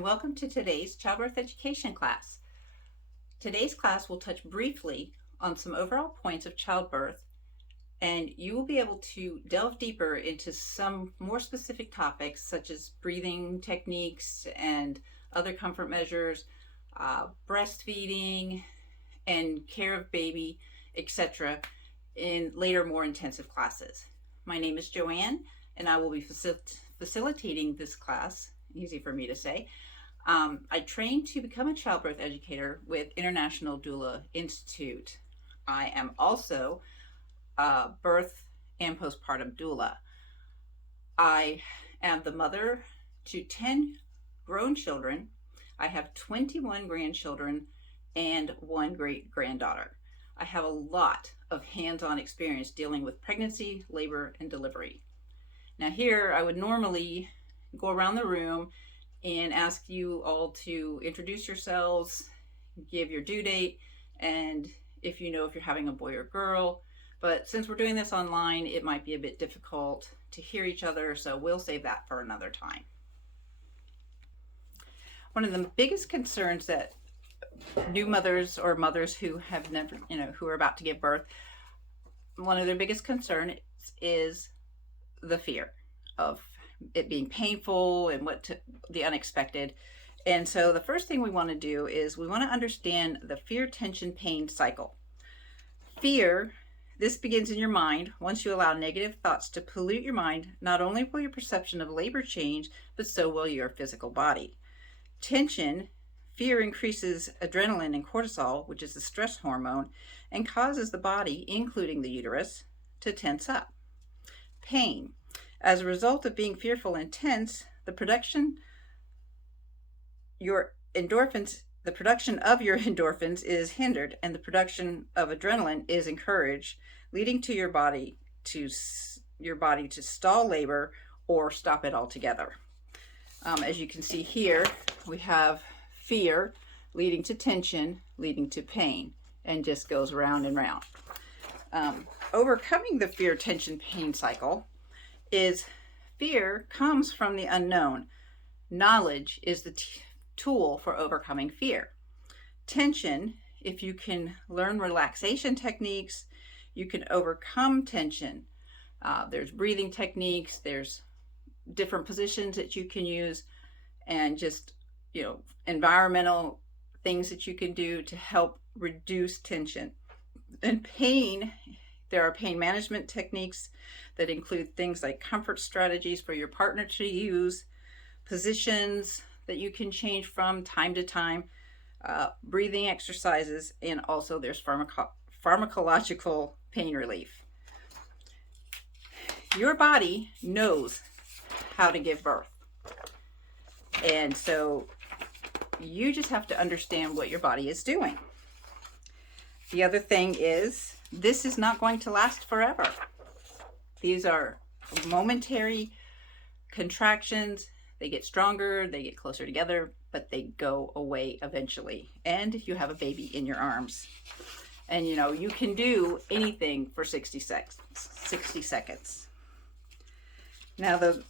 and welcome to today's childbirth education class. Today's class will touch briefly on some overall points of childbirth, and you will be able to delve deeper into some more specific topics such as breathing techniques and other comfort measures, breastfeeding and care of baby, etc. in later more intensive classes. My name is Joanne, and I will be facilitating this class. Easy for me to say. I trained to become a childbirth educator with International Doula Institute. I am also a birth and postpartum doula. I am the mother to 10 grown children. I have 21 grandchildren and 1 great granddaughter. I have a lot of hands-on experience dealing with pregnancy, labor, and delivery. Now here I would normally go around the room and ask you all to introduce yourselves, give your due date, and if you know if you're having a boy or girl. But since we're doing this online, it might be a bit difficult to hear each other, so we'll save that for another time. One of the biggest concerns that new mothers or mothers who have never, who are about to give birth, one of their biggest concerns is the fear of it being painful and the unexpected. And so the first thing we want to do is we want to understand the fear, tension, pain cycle. Fear, this begins in your mind. Once you allow negative thoughts to pollute your mind, not only will your perception of labor change, but so will your physical body. Tension, fear increases adrenaline and cortisol, which is the stress hormone, and causes the body, including the uterus, to tense up. Pain, as a result of being fearful and tense, the production of your endorphins is hindered, and the production of adrenaline is encouraged, leading to your body to stall labor or stop it altogether. As you can see here, we have fear leading to tension, leading to pain, and just goes round and round. Overcoming the fear, tension, pain cycle is fear comes from the unknown. Knowledge is the tool for overcoming fear. Tension, if you can learn relaxation techniques, you can overcome tension. There's breathing techniques, there's different positions that you can use, and just, environmental things that you can do to help reduce tension. And pain, there are pain management techniques that include things like comfort strategies for your partner to use, positions that you can change from time to time, breathing exercises, and also there's pharmacological pain relief. Your body knows how to give birth. And so you just have to understand what your body is doing. The other thing is, this is not going to last forever. These are momentary contractions. They get stronger, they get closer together, but they go away eventually. And you have a baby in your arms. And you can do anything for 60 seconds. Now the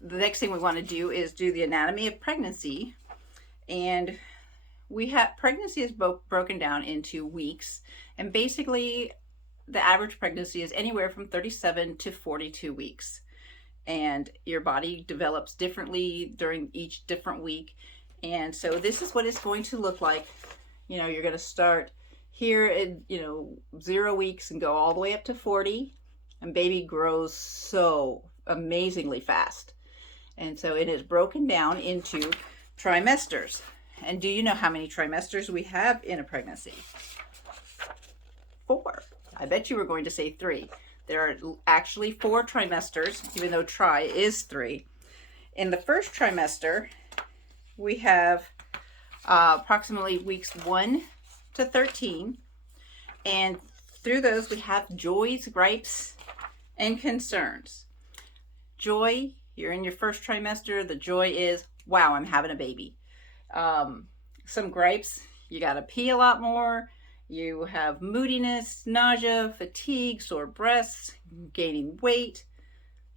next thing we want to do is do the anatomy of pregnancy. And pregnancy is broken down into weeks, and basically the average pregnancy is anywhere from 37 to 42 weeks. And your body develops differently during each different week. And so this is what it's going to look like. You're going to start here at 0 weeks and go all the way up to 40, and baby grows so amazingly fast. And so it is broken down into trimesters. And do you know how many trimesters we have in a pregnancy? 4. I bet you were going to say 3. There are actually 4 trimesters, even though tri is 3. In the first trimester, we have approximately weeks 1 to 13. And through those, we have joys, gripes, and concerns. Joy, you're in your first trimester. The joy is, wow, I'm having a baby. Some gripes, you got to pee a lot more. You have moodiness, nausea, fatigue, sore breasts, gaining weight,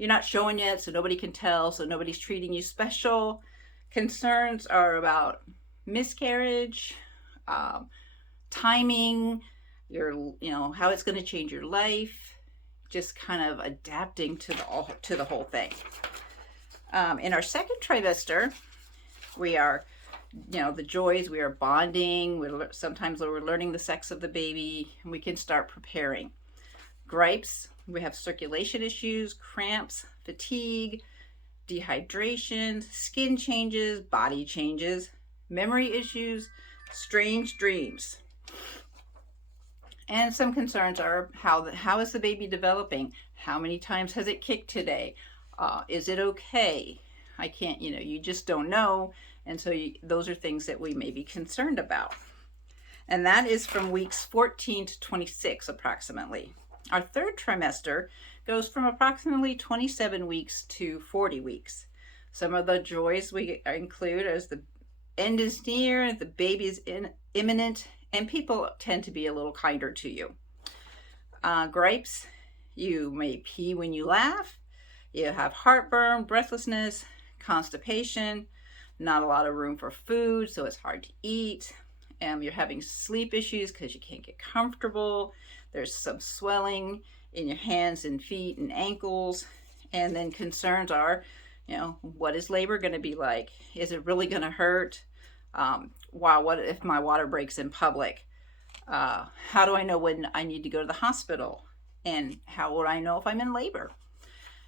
you're not showing yet, so nobody can tell, so nobody's treating you special. Concerns are about miscarriage, timing, how it's going to change your life, just kind of adapting to the whole thing. In our second trimester, we are, the joys, we are bonding. Sometimes we're learning the sex of the baby, and we can start preparing. Gripes, we have circulation issues, cramps, fatigue, dehydration, skin changes, body changes, memory issues, strange dreams. And some concerns are how is the baby developing? How many times has it kicked today? Is it okay? I can't, you just don't know. And so those are things that we may be concerned about. And that is from weeks 14 to 26 approximately. Our third trimester goes from approximately 27 weeks to 40 weeks. Some of the joys we include as the end is near, the baby is imminent, and people tend to be a little kinder to you. Gripes, you may pee when you laugh, you have heartburn, breathlessness, constipation, not a lot of room for food, so it's hard to eat. You're having sleep issues because you can't get comfortable. There's some swelling in your hands and feet and ankles. And then concerns are, what is labor going to be like? Is it really going to hurt? Wow, what if my water breaks in public? How do I know when I need to go to the hospital? And how would I know if I'm in labor?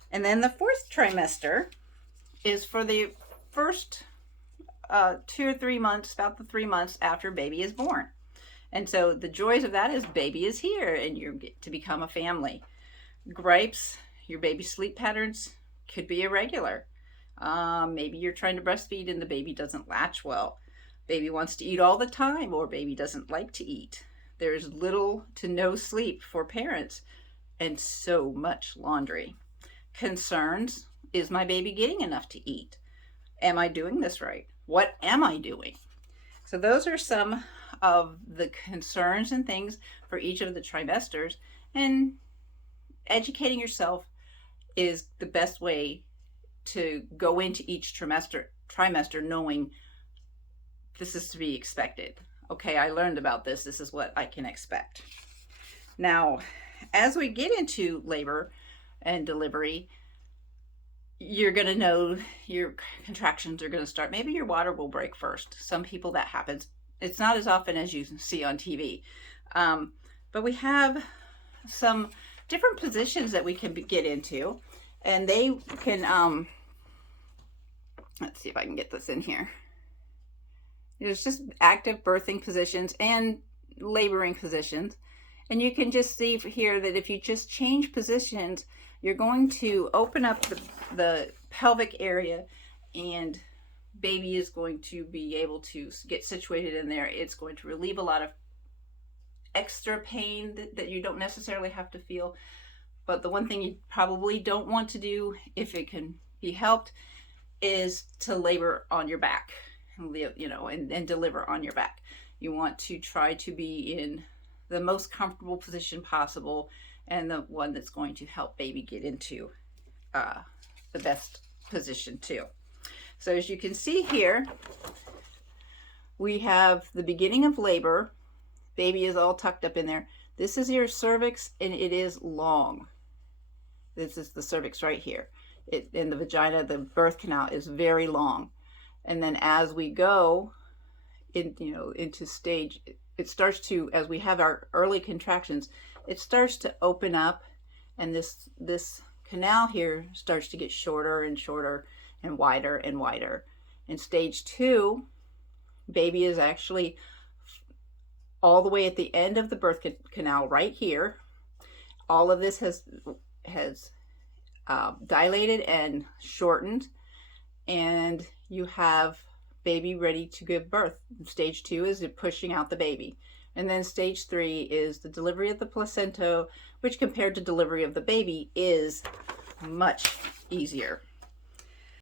And then the fourth trimester is for the first 2 or 3 months, about the 3 months after baby is born. And so the joys of that is baby is here and you get to become a family. Gripes, your baby's sleep patterns could be irregular. Maybe you're trying to breastfeed and the baby doesn't latch well. Baby wants to eat all the time, or baby doesn't like to eat. There's little to no sleep for parents and so much laundry. Concerns, is my baby getting enough to eat? Am I doing this right? What am I doing? So those are some of the concerns and things for each of the trimesters, and educating yourself is the best way to go into each trimester knowing this is to be expected. Okay, I learned about this. This is what I can expect. Now, as we get into labor and delivery, you're going to know your contractions are going to start. Maybe your water will break first. Some people that happens. It's not as often as you see on TV. But we have some different positions that we can get into. And they can, let's see if I can get this in here. There's just active birthing positions and laboring positions. And you can just see here that if you just change positions, you're going to open up the pelvic area, and baby is going to be able to get situated in there. It's going to relieve a lot of extra pain that you don't necessarily have to feel. But the one thing you probably don't want to do, if it can be helped, is to labor on your back, and deliver on your back. You want to try to be in the most comfortable position possible, and the one that's going to help baby get into the best position too. So as you can see here, we have the beginning of labor. Baby is all tucked up in there. This is your cervix, and it is long. This is the cervix right here. In the vagina, the birth canal is very long. And then as we go into stage, it starts to, as we have our early contractions, it starts to open up, and this canal here starts to get shorter and shorter and wider and wider. In stage 2, baby is actually all the way at the end of the birth canal right here. All of this has dilated and shortened, and you have baby ready to give birth. Stage 2 is pushing out the baby. And then stage 3 is the delivery of the placenta, which compared to delivery of the baby is much easier.